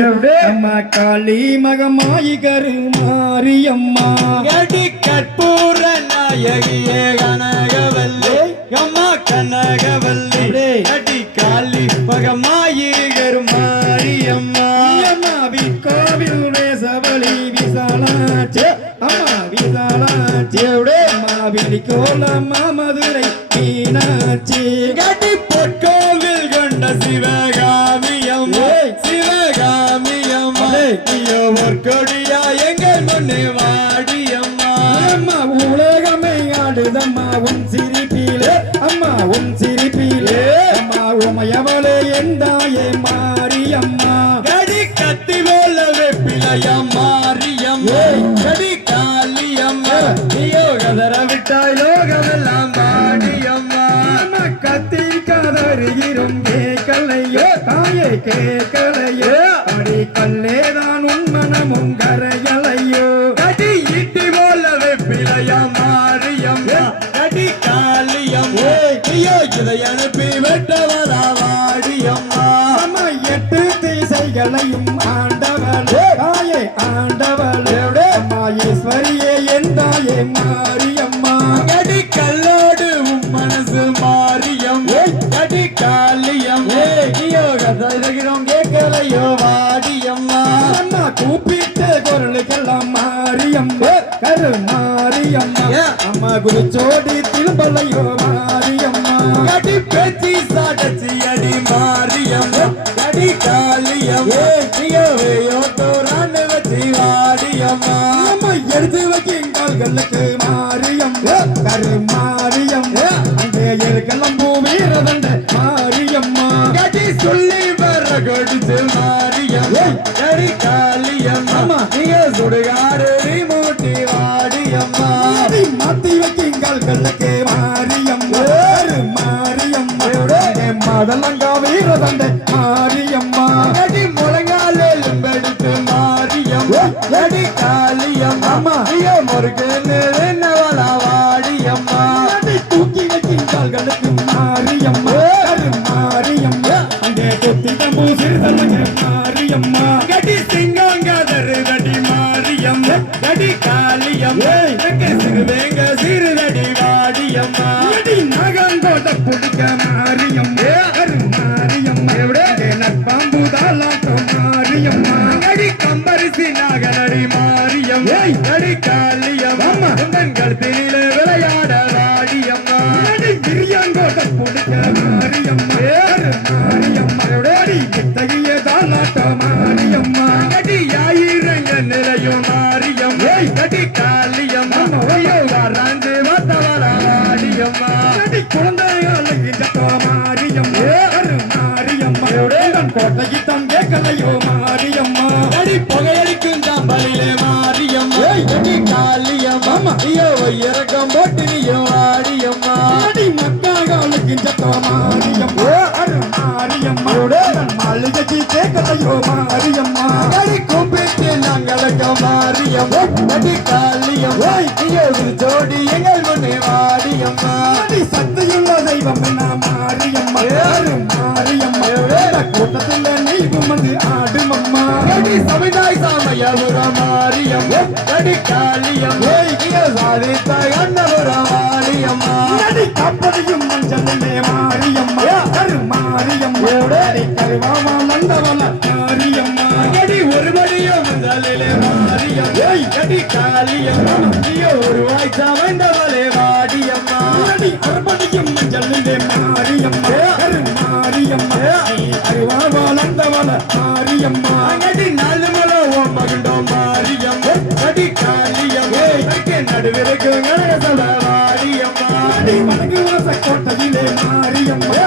அம்மா காளி மகமாயி கருமாரியம்மா கடி கற்பூர நாயகியே கனகவல்லி அம்மா கனகவல்லி கடி காளி மகமாயி கருமாரியம்மா கோவில் வேசவழி விசாலாச்சே அம்மா விசாலாச்சே மாவிலி கோலம்மா மதுரை மீனாட்சி கடி பொற்கோவில் கொண்ட சிவகாமியம்மா சிவகாமியம்மா ஐயோ பொற்கொடியா எங்கள் முன்னே வாடியம்மா அம்மா உலகமே ஆடுதம்மா உன் சிரிப்பிலே அம்மா உன் சிரிப்பிலே அம்மா உமையவளே எந்தாயே மாரியம்மா கடி கத்தி போல வெப்பிலையா மாரியம்மா கடி காளியம்மா ஐயோ கதற விட்டாய் லோகமெல்லாம் வாடியம்மா கத்தி கதறுகிறோம் கேட்கலையோ தாயே கேட்கலையோ அடி கல்லேதான் உன் மனமும் கரையலையோ கடி இட்டி போல வெப்பிலையா மாரியம்மா கடி காளியம்மா ஐயோ இதை அனுப்பி வெட்டவரா வாடியம்மா அம்மா எட்டு திசைகளையும் ஆண்டவளே தாயே ஆண்டவளே அம்மா ஈஸ்வரியே என் தாயே மாரியம்மா கடி கல்லோடு உன் மனசு மாரியம்மா கடி காளியம்மா ஐயோ கதறுகிறோம் கேட்கலையோ வாடியம்மா அம்மா கூப்பிட்ட குரலுக்கெல்லாம் மாரியம்மா கருமாரியம்மா அம்மா குருச்சோடி திரும்பலையோ மாரியம்மா கடி பேச்சி சாடச்சி அடி மாரியம்மா கடி காளியம்மா ஐயோ ஐயோ தோரான்னு வச்சு வாடியம்மா அம்மா எடுத்து வைக்கும் கால்களுக்கு மாரியம்மா கருமாரியம்மா அங்கே இருக்கலாம் பூவீரதண்ட மாரியம்மா கடி சொல்லி வர கொடுத்து மாரியம்மா கடி காளியம்மா ஐயோ சுடுகாடு மூட்டி வாடியம்மா மாத்தி வைக்கும் கால்களுக்கு மாரியம்மா மாரியம்மா மாதலங்கா வீரதண்ட மாரியம்மா கடி முழங்காலில் பெடுத்து மாரியம்மா கடி காளியம்மா ஐயோ முருகன்னு என்னவளா வாடியம்மா தூக்கி வைக்கும் கால்களுக்கு மாரியம்மா மாரியம்மா அங்கே கொத்தி தம்பு சிறுதலங்க மாரியம்மா கடி சிங்காங்கதரு கடி மாரியம்மா கடி காளியம்மா சிறுவேங்க சிறுதடி வாடியம்மா அடி நகங்கோட்ட புடிக்க மாரியம்மா மாரியம்மா நட்பாம்பு தாலாட்டம் மாரியம்மா கடி கம்பரிசி நாகனடி மாரியம்மா கடி காளியம்மா கழுத்திலே விளையாட வாடியம்மா அடி கிரியாங்கோட்ட புடிக்க மாரியம்மா மாரியம்மா அடி இத்தகைய தாலாட்டம் மாரியம்மா கடி ஆயிரங்க நிலையும் மாரியம்மா கடி காளியம்மா ஐயோ வராந்து வந்தவர வாடியம்மா அடி குழந்தைகளுக்கு மாரியம்மா மாரியம்மா கோட்டைக்கு தங்கே கலையோ மாரியம்மா கடி புகையடிக்கும் தாம்பலிலே மாரியம்மா கடி காளியம்மா ஐயோ இறக்கம் போட்டு நீயோ வாடியம்மா அடி மக்காகளுக்கு மாரியம்மா மாரியம்மா மாளிகைக்கு தேக்கலையோ மாரியம்மா கடி கூப்பிட்டு நாங்களுக்கு மாரியம்மா கடி காளியம்மா ஐயோ ஜோடி எங்கள் முன்னே வாடியம்மா அடி சக்தியுள்ள தெய்வம் என்ன மாரியம்மா மாரியம்மா கூட்டத்தில் நீவும் வந்து ஆடுமம்மா கடி சமிதாய் சாமையபுர மாரியம்மா கடி காளியம்மா ஐயோ சாதித்த அன்னபுர மாரியம்மா அடி கப்பதையும் மஞ்சளிலே மாரியம்மா மாரியம்மா கருவாமா நந்தவன மாரியம்மா கடி ஒரு மணியோ முதலிலே மாரியம்மா கடி காளியம்மா ஐயோ ஒரு வாய்ச்சா வந்தவளே வாடியம்மா அடி அறுபடியும் மஞ்சளிலே மாரியம்மா மாரியம்மா கருவாமா நந்தவன மாரியம்மா கடி நாலு மலோ ஓம் மகுண்டோ மாரியம்மா கடி காளியம்மா நடுவிற்கு கனகசப வாடியம்மா அடி மணக்கு வாச கோட்டையிலே மாரியம்மா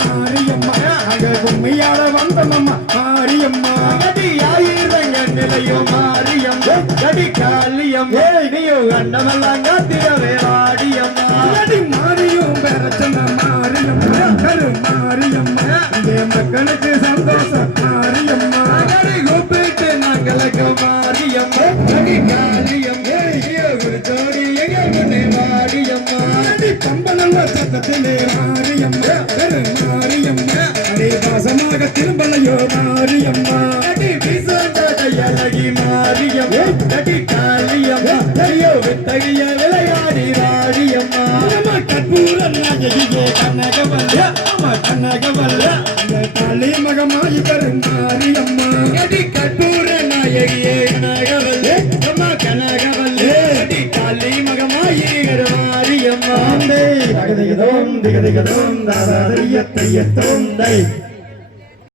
மாரியம்மா அங்க கும்மியாட வந்தமம்மா மாரியம்மா கடி ஆயிரங்க நிலையோ மாரியம்மா கடி காளியம்மா நீயோ கண்டமெல்லாம் காத்திரவே வாடியம்மா அடி மாரியும் பெறச்சன மாரியம்மா மாரியம்மா இங்கே மக்களுக்கு சந்தோஷம் மாரியம்மா கடி கூப்பிட்டு நாங்களுக்கு மாரியம்மா கடி காளியம்மா ஐயோ ஒரு ஜோடி எங்க முன்னே வாடியம்மா அடி பம்பனல்ல சத்தத்திலே மாரியம்மா மாரியம்மா அடி பாசமாக திரும்பலையோ மாரியம்மா கடி கட்டி காளியம்மா ஐயோ வித்தகிய விளையாடி வாடியம்மா அம்மா கற்பூர நாயகியே கனகவல்ல அம்மா கனகவல்ல இந்த காளி மகமாயி கருமாரியம்மா கட்டி கற்பூர நாயகியே கனகவல்லே அம்மா கனகவல்லே கட்டி காளி மகமாயி கருமாரியம்மா தகதிகதோம் திகதிகதோம் தாதாரியத்தையத்தோம் தை